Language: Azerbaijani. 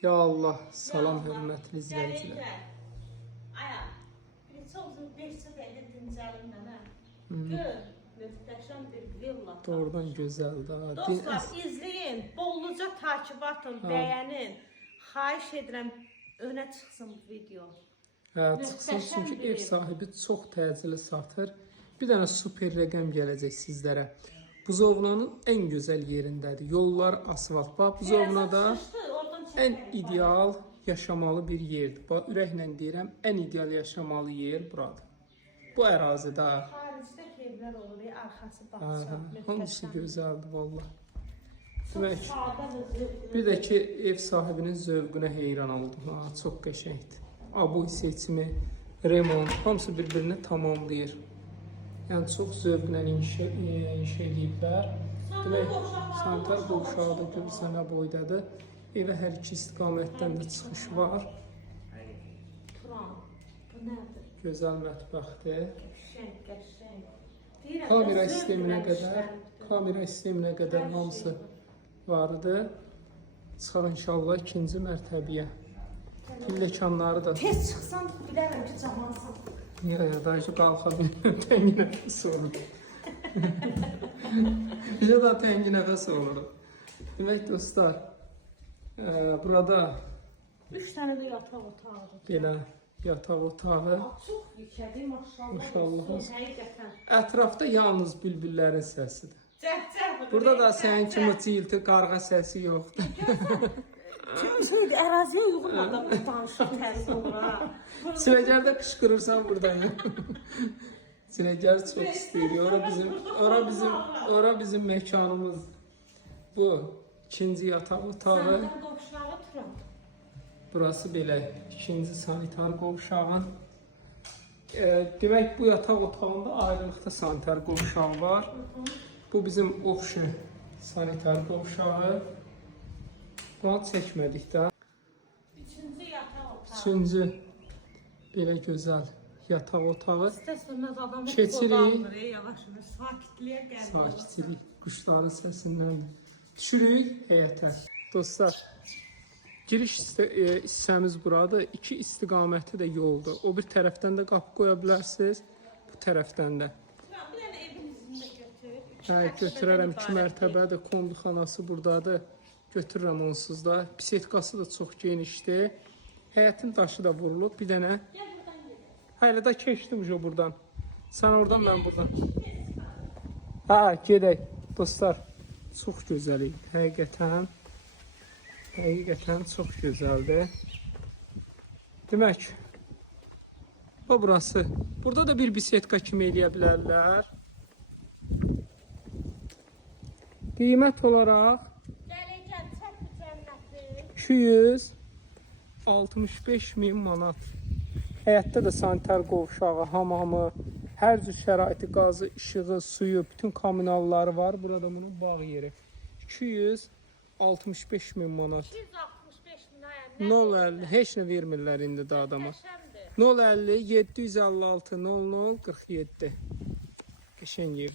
Ya Allah, salam hörmətli izləyicilər. Aya, bir çox uzun 5 dəqiqə dincəlim mənə. Gör, möhtəşəm bir villa. Doğrudan gözəldir. Dostlar, izləyin, bolluca takip atın, bəyənin. Xahiş edirəm, önə çıxsın bu video. Çıxsın, çünki ev sahibi çox təcili satır. Bir dənə super rəqəm gələcək sizlərə. Buzovnanın ən gözəl yerindədir. Yollar asfalt. Bax, Buzovnada ən ideal yaşamalı bir yerdir. Bax, ürəklə deyirəm, ən ideal yaşamalı yer buradır. Bu ərazidə. Xaricdəki evlər olur, arxası baxsan. Hamısı gözəldir, valla. Demək, bir də ki, ev sahibinin zövqünə heyran oldum. Çox qəşəngdir. Abu seçimi, remont, hamısı bir-birini tamamlayır. Yəni, çox zövqlə inşa ediblər. Demək, sanitar qovşağı da görürsən nə boydadır. Evə hər iki istiqamətdən də çıxış var. Turan, bu nədir? Gözəl mətbəxdir. Qəşəng. Kamera sisteminə qədər hamısı vardı. Çıxar inşallah ikinci mərtəbəyə. Pilləkanları da. Tez çıxsan bilərəm ki, camansın. Ya, daha ki qalxa bilmirəm, təngi nəfəs olur. Bizə daha təngi nəfəs olur. Demək dostlar, burada 3 dənə də yataq otağıdır. belə yataq otağı. Çox yükədir, maşallah. Maşallah. Həqiqətən. Ətrafda yalnız bülbüllərin səsidir. Cəhcəh. Burada da sənin kimi cilti, qarğa səsi yoxdur. Şimdi əraziyə yığılmadan danışıq təriz olur ha. Sinəcərdə qışqırırsan buradan. Sinəcər çox istəyir. Ora bizim məkanımız. Bu ikinci yataq otağı. Sanitar qovşağı Turan. Burası belə ikinci sanitar qovşağın. Demək bu yataq otağında ayrılıqda sanitar qovşağı var. Bu bizim ofşu sanitar qovşağı. Bunu çəkmədik də. Üçüncü yataq otağı. Üçüncü belə gözəl yataq otağı. İstəsəməz adamı Keçirik. qolandır, yavaş-yavaş sakitliyə gəlir. Sakitçilik, quşların səsindən düşürük həyətə. Dostlar, giriş hissəmiz buradır. İki istiqaməti də yoldur. O bir tərəfdən də qapı qoya bilərsiniz, bu tərəfdən də. Bir dənə evin izində götür. Götürərəm 2 mərtəbədir, kombixanası buradadır. Götürürəm onsuz da. Bisetkası da çox genişdir. Həyətin daşı da vurulub. Bir dənə. Hələ də keçdim buradan. Sən oradan, mən buradan. Gedək. Dostlar, çox gözəl idi. Həqiqətən çox gözəldir. Demək, burası. Burada da bir bisetka kimi eləyə bilərlər. Qiymət olaraq 265.000 manat. Həyətdə də sanitar qovşağı, hamamı, hər cür şəraiti, qazı, işığı, suyu, bütün kommunalları var. Burada bunun bağ yeri. 265.000 manat. 265.000 050, heç nə vermirlər indi də adama. 050 756 00 47. Qəşəng yer.